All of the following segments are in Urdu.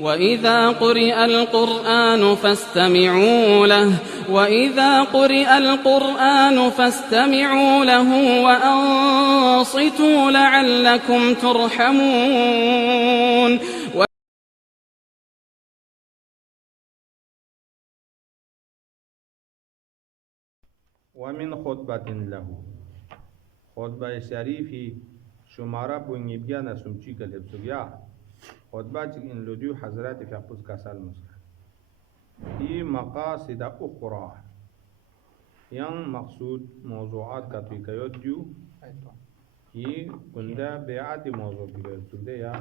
وإذا قرئ القرآن فاستمعوا له وإذا قرئ القرآن فاستمعوا له وأنصتوا لعلكم ترحمون. ومن خطبة له خطبة شريفي شمارة بونيبيانا سمتشيك الهبسوغيا خطبة إن لديو حضرات فقبوز كسال مسكا في مقاصد أخرى yang maksud mawzu'at katika yodju ki kunda be'ati mawzu' bigar sude ya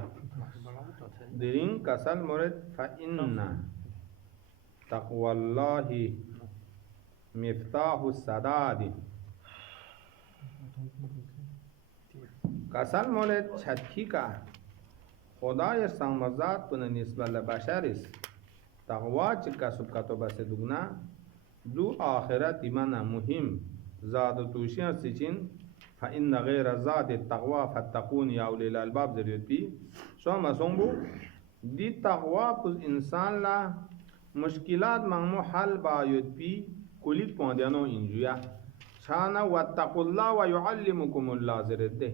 diring kasal murid fa inna taqwallahi miftahu sadadi kasal murid chatkika خدای سامزاد کنه نسبت لبشریس تقوا چه کسب کتو بس دوگنا دو آخرت ایمان مهم زاد توشیان سیچین فإن غیر زاد التقوا فاتقون یا اولی الالباب ذریعت بی شو مسونبو دی تقوا پس انسان لا مشکلات مانمو حل باید بی کلیت پوندیانو انجویا شانا واتقوا الله ويعلمكم الله ذریعت ده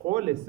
قول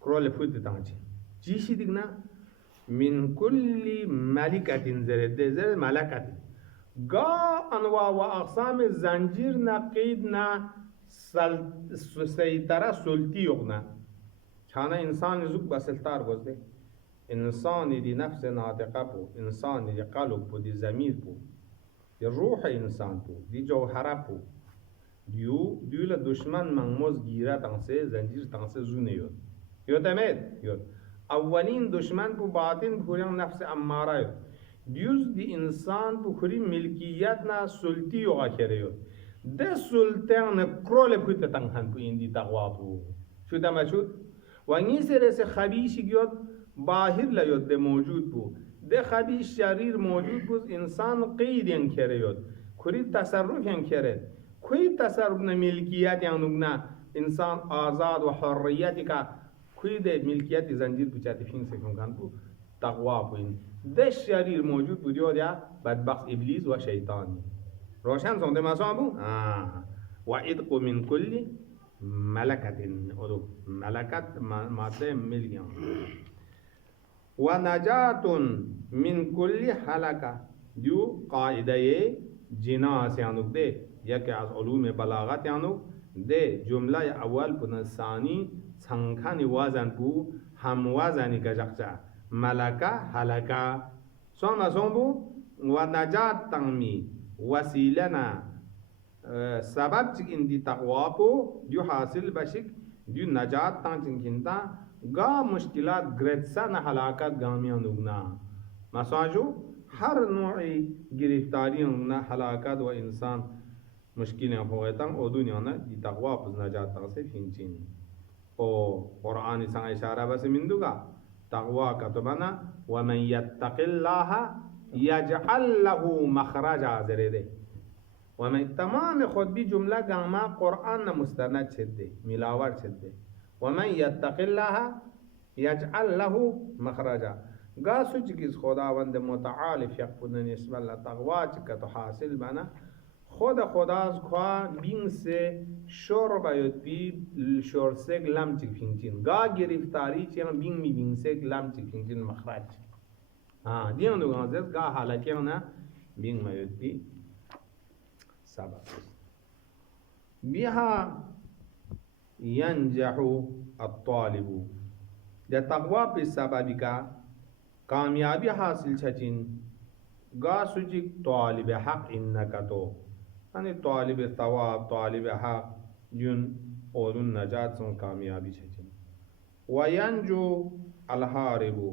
کرول فوت تانچ چیشی دیگنا من كل ملكة زرد ملكة قا أنواع وأقسام زنجير نقيدنا سيطرة سلطي يغنا كان إنسان يزوك بسلطار بوزده إنسان دي نفس ناطقة بو إنسان دي قلب بو دي زمير بو دي روح إنسان بو دي جوهرة بو دیو ل دشمن منموز گیره تنسه زنجیر تنسه زونه یود یود امید یود اولین دشمن پو باطن بخوریم نفس اماره یود دیوز دی انسان پو خوری ملکیت نا سلطی یوغا کره یود ده سلطان کرول پویت تنخن پو این دی تقوا پو شو دمه شد و این سره سه خبیشی گیود باهر لیود ده موجود پو ده خبیش شریر موجود پو انسان قید ین کره یود خوری تصرف ین کره کوئی تصرف نه ملکیت یعنی نه انسان آزاد و حریتی کا کوئی ده ملکیت زنجیر پچاتی فین سکم کن بو تقوا بوین ده شریر موجود بودی و دیا بدبخت ابلیس و شیطانی روشن سونده مسا بو و ادق من کل ملکت ادو ملکت ماده ملیان و نجات من کل حلقه دیو قاعده جناس یعنی ده یکی از علوم بلاغت یعنی ده جمله اول پن ثانی سنخانی وزن بو هم وزنی گجقچه ملکه حلکه سون بو و نجات تنمی وسیلنا سبب چک اندی تقوا بو دیو حاصل بشک دیو نجات تن چنکنتا گا مشکلات گرتسن حلاکت گامیان اگنا مساجو ہر نوعی گرفتاری اگنا حلاکت و انسان مشکلیں ہوئیتاں او دنیا نا دی تقوا پس نجات تاں سے فینچین او قرآن سان اشارہ بس مندو گا تقوا کتبنا ومن یتق اللہ یجعل له مخرجا زرے دے ومن تمام خود بھی جملہ گاما قرآن نا مستند چھت دے ملاور چھت دے ومن یتق اللہ یجعل له مخرجا گا سوچ کس خداوند متعال فیقفن نسب اللہ تقوا چکا تو حاصل بنا خدا از خواه بین سه شور باید بی شور سه گلم چک فینچین گا گرفتاری چیان بین سه گلم چک فینچین مخرج دیان دو گانزد گا حالکی انا بین باید بی سبب بیها ینجحو الطالبو ده تقوا پی سببی کا کامیابی حاصل چچین گا سوچک طالب حق انکا تو یعنی طالب ثواب طالب حق جن اولون نجات سن کامیابی چھچن وینجو الحاربو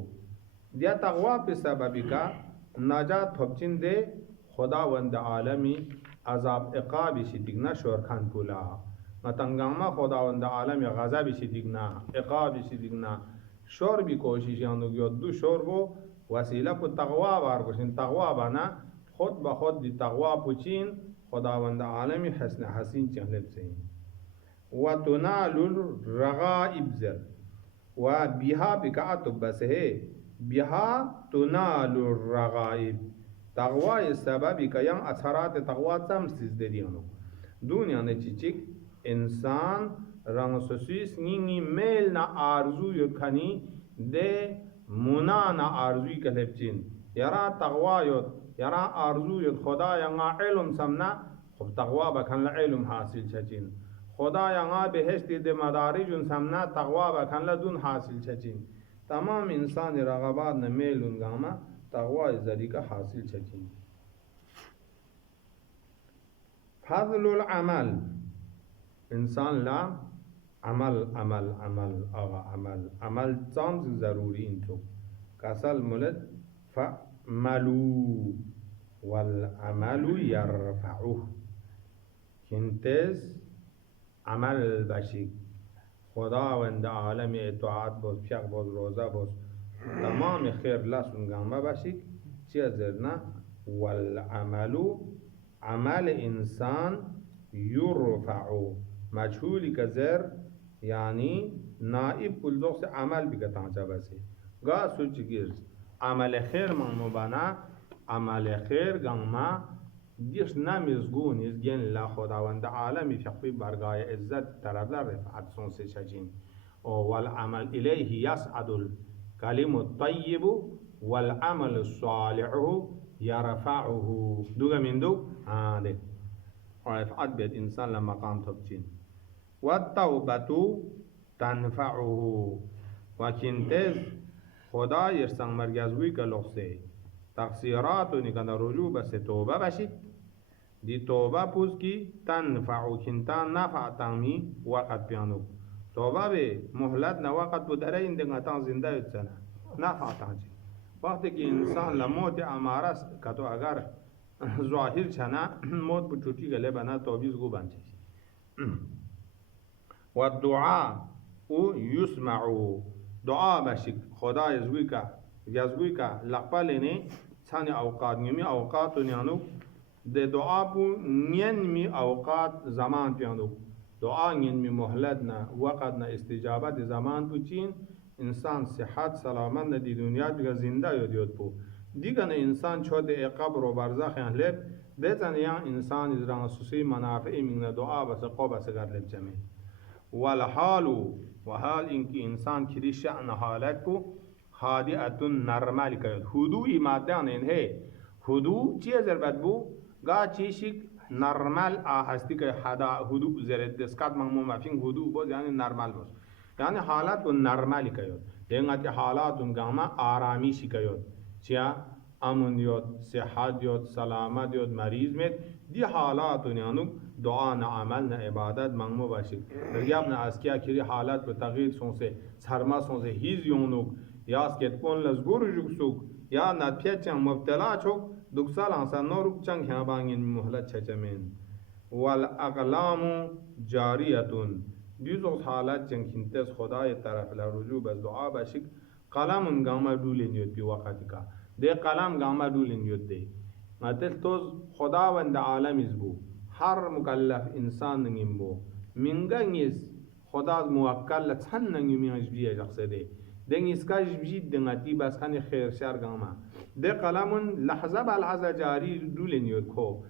دیا تقوا پی سببی کا نجات پھپچن دے خداوند عالمی عذاب عقابی شدگنا شورکھان پولا متنگاما خداوند عالمی غذابی شدگنا عقابی شدگنا شور بھی کوشش یانو گیو دو شور بو وسیلہ پو تقوا بار کشن تقوا بنا خود بخود دی تقوا پوچین خداوند عالمی حسن حسین چهلت سین و تنال الرغائب زر و بیها بکعت بسه بیها تنال الرغائب تقوای سببی که یم اثرات تقوا تم سیز دیانو دنیا نه چیچک انسان رنگسوسیس نینی میل نا آرزو یود کنی ده منا نا آرزوی کلب چین یرا تقوا یود یرا آرزو یود خدا ینگا علم سمنا خب تقوا بکن لعلم حاصل چچین خدا ینگا بهشتی ده مدارجون سمنا تقوا بکن لدون حاصل چچین تمام انسان رغبات نمیلون گاما تقوا ذریعہ حاصل چچین فضل العمل انسان لا عمل عمل عمل آغا عمل عمل تامز ضروری انتو کسل ملد فعملو والعمل يرفعه کنتز عمل بشی خداوند عالم اطاعت باز فیق باز روزه باز تمام خیر لسون گامه بشی چی ازرنا والعمل عمل انسان يرفعو مجهولی که زر یعنی نائب کل دوخ سے عمل بھی کتا چا بسی گا سوچ گرز عمل خیر من مبانا عمل خیر گنما دیش نمیزگون ازگین لا خداوند عالمی فقفی برگاه عزت طلب در رفعت سون سے چچین والعمل إليه يصعد الكلم الطيب والعمل الصالح يرفعه دوغا من دو دي ورفعت بيت إنسان لما قام تبتين والتوبة تنفعه وكنتز خدا يرسان مرگزوی که لخصه تقصیرات و نکن رجوع بس توبه باشید دی توبه پوز کی تنفعو کنتان نفع تامی وقت پیانو توبه به مهلت نه وقت بودره این دنگا تان زنده یتسنه نفع تانجی وقتی که انسان لموت امارس کتو اگر ظاهر چنه موت بچوٹی گله بنا توبیز گو بانچه و دعا او یسمعو دعا باشید خدا یزگوی که لقبال نه ثانی اوقات نیمی اوقات و نیانو ده دعا پو نین می اوقات زمان پیانو دعا نین می مهلت نه وقت نه استجابت زمان پو چین انسان صحت سلامت نه دی دنیا دیگه زنده یاد پو دیگه نه انسان چود قبر و برزخ یان لب دیتن یا انسان از رانسوسی منافع من دعا بس قوب بس گر لب جمعه والحالو وحال اینکه انسان کلی شأن حالت کو هادئتون نرمال کند هدوئی مادان اینه هدو چیه ضربت بو گا چیشک نرمال آهستی که هدو زرد دسکات مغمو مفین هدو باز یعنی نرمال باز یعنی حالت کو نرمالی کند اینگه حالات گاما آرامیشی کند چیا امن یاد صحت یاد سلامت یاد مریض مید دی حالات یعنی دعا نه عمل نه عبادت مغمو باشید دریاب نه از کیا کری حالت به تغییر سونسه سرما سونسه هیز یونوک یا اسکت پون لزگور جوکسوک یا نتیجه چن مبتلا چوک دکسال انسان نوروک چنگ ها بانگین مهلت چچمین والاقلام جاریتون دیوز حالت چنگ کنتز خدای طرف لرجوع بز دعا باشید قلم گاما دولین یود بی وقتی کا ده قلم گاما دولین یود ده مثل توز خداوند عالم ازبو هر مکلف انسان نگیم بو منگنگیز خدا موکل چند نگیم میانش بیه جخصه ده دنگ اسکاش بجید دنگتی بس خانی خیر شر گاما ده قلمون لحظه با لحظه جاری دولین یود کو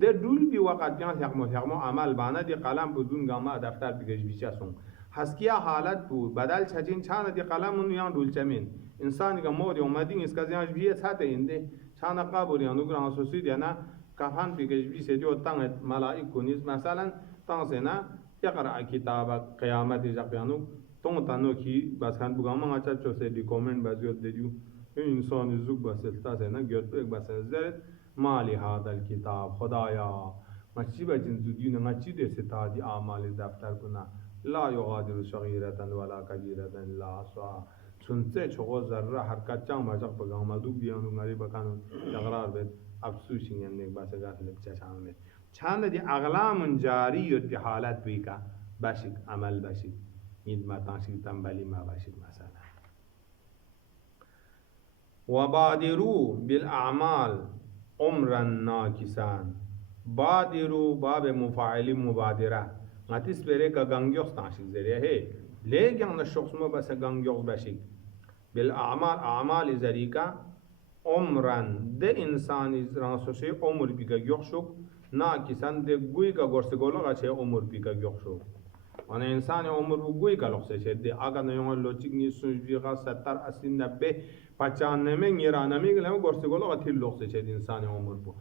ده دول بی وقت بیان حقمو عمل بانه ده قلم بدون گاما دفتر بگش بیچه سون حسکیا حالت بو بدل چچین چانه ده قلمون یان دول چمین انسانی که مود اومدین اسکاز یانش بیه چاته اینده چانه قابل یانو گران سوسی دیانا کافان بگش بی سیدیو تانگ ملائک کنیز مثلا تانگ سینا یقرأ کتاب قیامت جاپیانو تون تانو کی بس خان بگم اچھا چوسه دی کامنت بازیات دیو این انسان زوگ بس استا سینا گرد یک بس زرد مالی هذا الكتاب خدایا مچی بچن زودی نه مچی ده ستا دی اعمال دفتر کنا لا یغادر صغیرة ولا کبیرة الا احصاها چونچه چوغو ذره حرکت چان ماجق بگم دو بیانو غری بکانو تقرار بد افسوسین یک بس گات لبچا چان چند دی اغلام جاری یود دی حالت بی کا باشید عمل باشید این ما تانشی تنبلی ما باشید مثلا وبادروا بالاعمال عمرا ناکسان بادروا باب مفاعل مبادره ماتیس بره کا گنگیوس تانشی زریه ہے لیکن الشخص ما بس گنگیوس باشید بالاعمال اعمال ذریکا عمرن ده انسانی رانسوشی عمر بیگا گیوخشوک ناکسان ده گوی کا گرسگولو چه عمر بیگا گیوخشوک و انسان عمر گوی کا لخصه چه ده اگر نیون لوچیک نیسونش بیگا 70 80 90 95 نیرانمی گلم گرسگولو تیل لخصه چه انسان عمر بو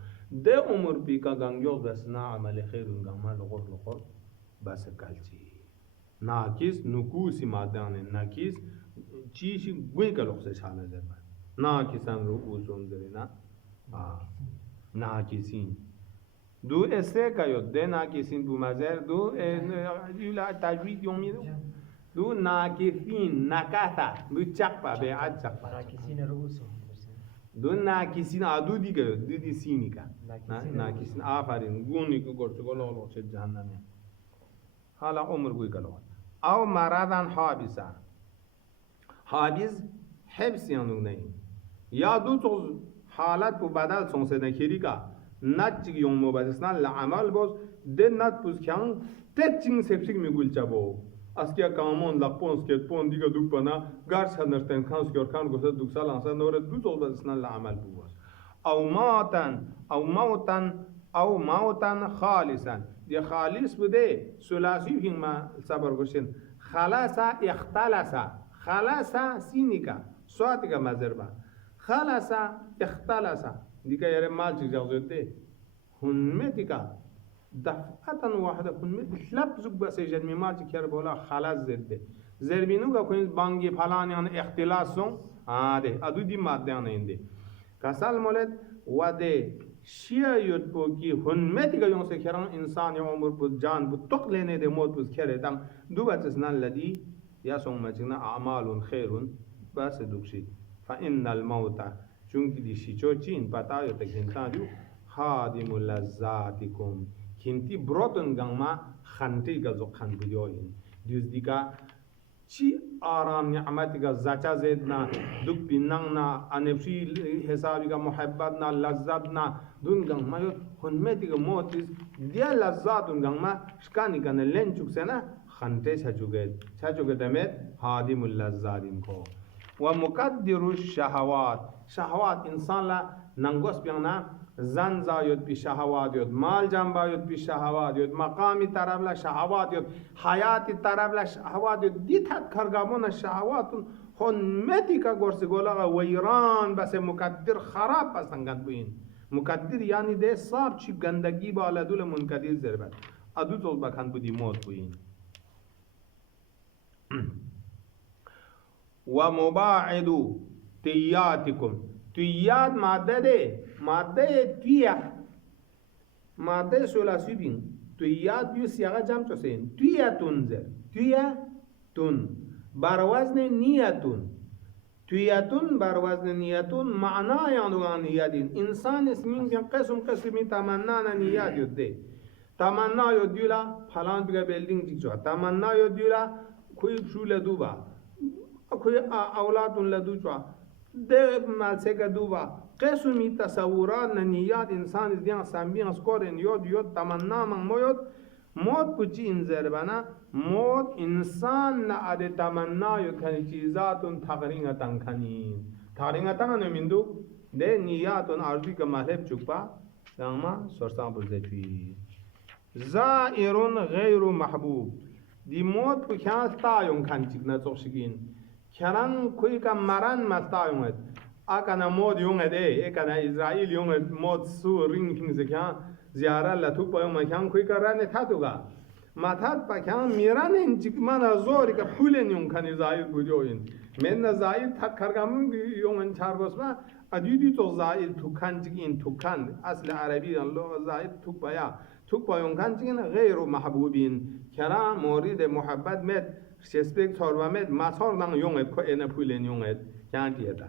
ده عمر بیگا گنگیوس بس نا عمل خیر و عمل غور بس کالچی ناکس نکوسی مادانه ناکس چیشی گوی کا لخصه چاله زبان ناکسان رؤوسون زرینا ناکسین دو اسه کایو ده ناکسین بو مزر دو ایلا تجوید یومی دو ناکسین نکاتا دو چقپا بیعت چقپا ناکسین رؤوسون دو ناکسین آدو دیگه دو دی سینی کا ناکسین آفرین گونی که گرچگو لولو چه جهنمی حالا عمر گوی کلو او مرادان حابسا حابس حبس یانو نہیں یا دو تو حالت کو بدل سونسه نکری کا نت یوم مبادسنا لعمل باز ده نت پوز کیان تچینگ سپسیک میگول چابو اسکیا کامون لپون سکت پون دیگه دوک بنا گارس هنرتن کانس کورکان گوسه دوک سال انسان نور دو تو بدسنا لعمل باز او موتن خالصا دی خالص بده ثلاثی فیم ما صبر گوشن خلص اختلس خلص سینیکا سواتیکا مزربا خلص اختلس دیکا یاره مال چیز جاوزده هنمتیکا دفعتا واحده هنمت لفظ بس جنمی مال چی کر بولا خلص زده زربینو کا کوئی بانگی فلانیان اختلاسون آده ادو دی مادیان اینده کسال مولد وده شیعه یود بو کی هنمتی کا یون سے کران انسان یا عمر بو جان بو تق لینے دے موت بو کرے دم دو بچسنا لدی یا سون مچنا اعمال خیر بس دوکشی فان الموت چونکی دی شیچو چین پتا یو تکینتا دیو خادم لذاتکم کینتی بروتن گنگما خنتی گزو خن بیوین دیوز دیکا چی آرام نعمتی کا زچا زیدنا دک بیننا انفسی حسابی کا محبت نا لذت نا دون گنگما یو خنمتی کا موتیز دیا لذات دون گنگما شکانی کن لین چک سے نا خنتے چھچوگے دمیت خادم اللذاتین کو ومقدر الشهوات شهوات انسان لا ننگوس بیانا زن زایود بی شهوات یود مال جنبا یود بی شهوات یود مقامی طرف لا شهوات یود حیاتی طرف لا شهوات یود دیتت کرگامون شهوات خونمتی کا گرس گولا ویران بس مقدر خراب پسنگد بین مقدر یعنی ده صار چی گندگی با لدول منقدر زربت ادو تول بکن بودی موت بین ومباعد تیاتکم تیات ماده ده ماده تیه ماده ثلاثی بین تیات بیو سیاغه جمع چسین تیاتون زر تیاتون بر وزن نیتون تیاتون بر وزن نیتون معنا یانوان نیادین انسان اسمین بین قسمی تمنا نیاد یده تمنا یود دیولا فلان بگه بیلدینگ دیگه تمنا یود دیولا کوئی شول دوبا کوئی اولادون لدو چوا ده مالسه که دوبا قسمی تصورات نیات انسان دیان سنبین اسکورن یود تمنا من موت پچی انزر بنا موت انسان نعد تمنا یود کنی چیزاتون تقرینگتن کنین تقرینگتن نمیندو ده نیاتون عرضی که محلب چکپا دانما سرسان برده توی زائرون غیر محبوب دی موت پکیان تایون کنچیک نزوشگین کران کوئی کا مران مستایونت اکنا موت یونت اکنا اسرائیل یونت موت سو رینگ کینگ زکیان زیاره لطوک پایون مکیان کوئی کا رن تاتوگا ماتات پکیان میران انچیک من زوری کا پولن یون کنی زائر بودیوین من زائر تات کرگامون یون چار بسما ادیدی تو زائر توکان چیکین توکان اصل عربی زائر توک پایا توک پایون کان چیکین غیر محبوبین کران مورد محبت مت شسپیک توربامت ماتور نان یونت کو ان پولن یونت کان دیتا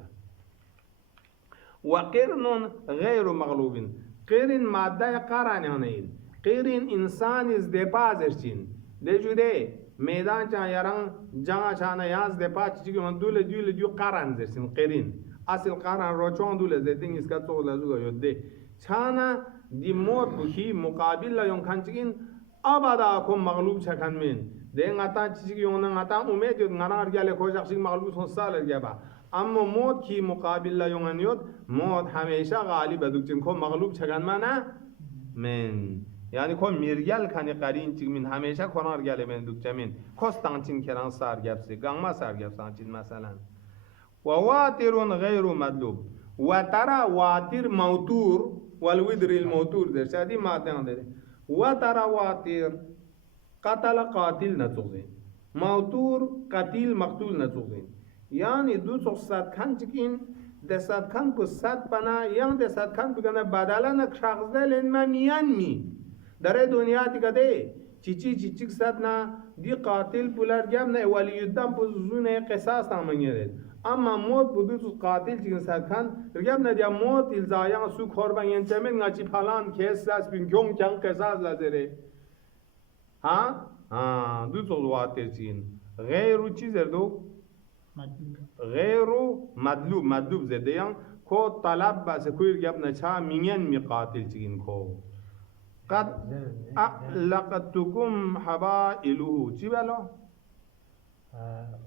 وقرن غیر مغلوبین قرن ماده قرانیانین قرن انسان از دپازرچین دجوده میدان چا یاران جان چانه یاز دپاچ چیگی من دوله دیو قران زرسین قرن اصل قران روچون دوله زدین اسکا تو لازوگا یوده چانا دی موت بخی مقابل یون کانچین ابدا کو مغلوب چکن من ده ngata چیزی یون ngata امید یود ngana گله کوجاکسی مغلوب سون سال گبا اما موت کی مقابل یون یود موت همیشه غالب دوچین کو مغلوب چکن من یعنی کو میرگل کنی قرین چی من همیشه کنار گله من دوچمین کوستانچین کران سار گبسی گانما سار گبسانچین مثلا و واترون غیر مطلوب و ترى واتر موتور والودر الموتور در شادی ماده اندره و ترى واتر قتل قاتل نتوزین موتور قتیل مقتول نتوزین یعنی دو صد کن چکین دست کن کو صد بنا یان دست کن بگنه بدلا نک شخص دلن ما میان می در دنیا دیگه چیچی صد نه دی قاتل پولار گم نه ولی یدم پوزونه قصاص نامنگره اما موت بودو قاتل چیکن صد کن رگم نه دی موت الزایان سو خوربن ینچمن نچی فلان کیس لاس بین کیون کن قصاص لازره ها دو واتر چین غیر چیز دو غیر مطلوب زدیان کو طلب بس کوئی گپ نچا مینین می قاتل چیکن کو قد لقتكم حبائله چی بلو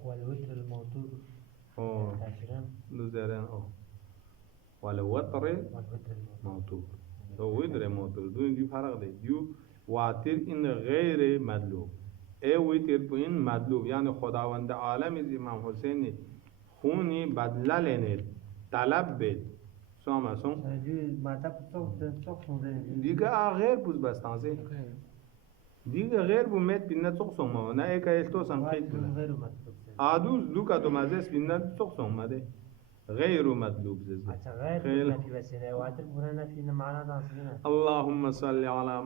والوتر الموتور لزران والوتر موتور تو وتر موتور دو دی فرق دی دیو واتر ان غیر مطلوب اوی تیر پوین مطلوب یعنی خداوند عالم از امام حسین خونی بدله لینید طلب بید سوما سون دیگه غیر بوز بستانسی دیگه غیر بو مت بینه چوق سوما نه ایک ایستو سنخیت آدوز دوکا تو مزیس بینه چوق سوما ده غیر مطلوب زیزه غير نفي بس وعد القرآن في معنى اللهم صل على محمد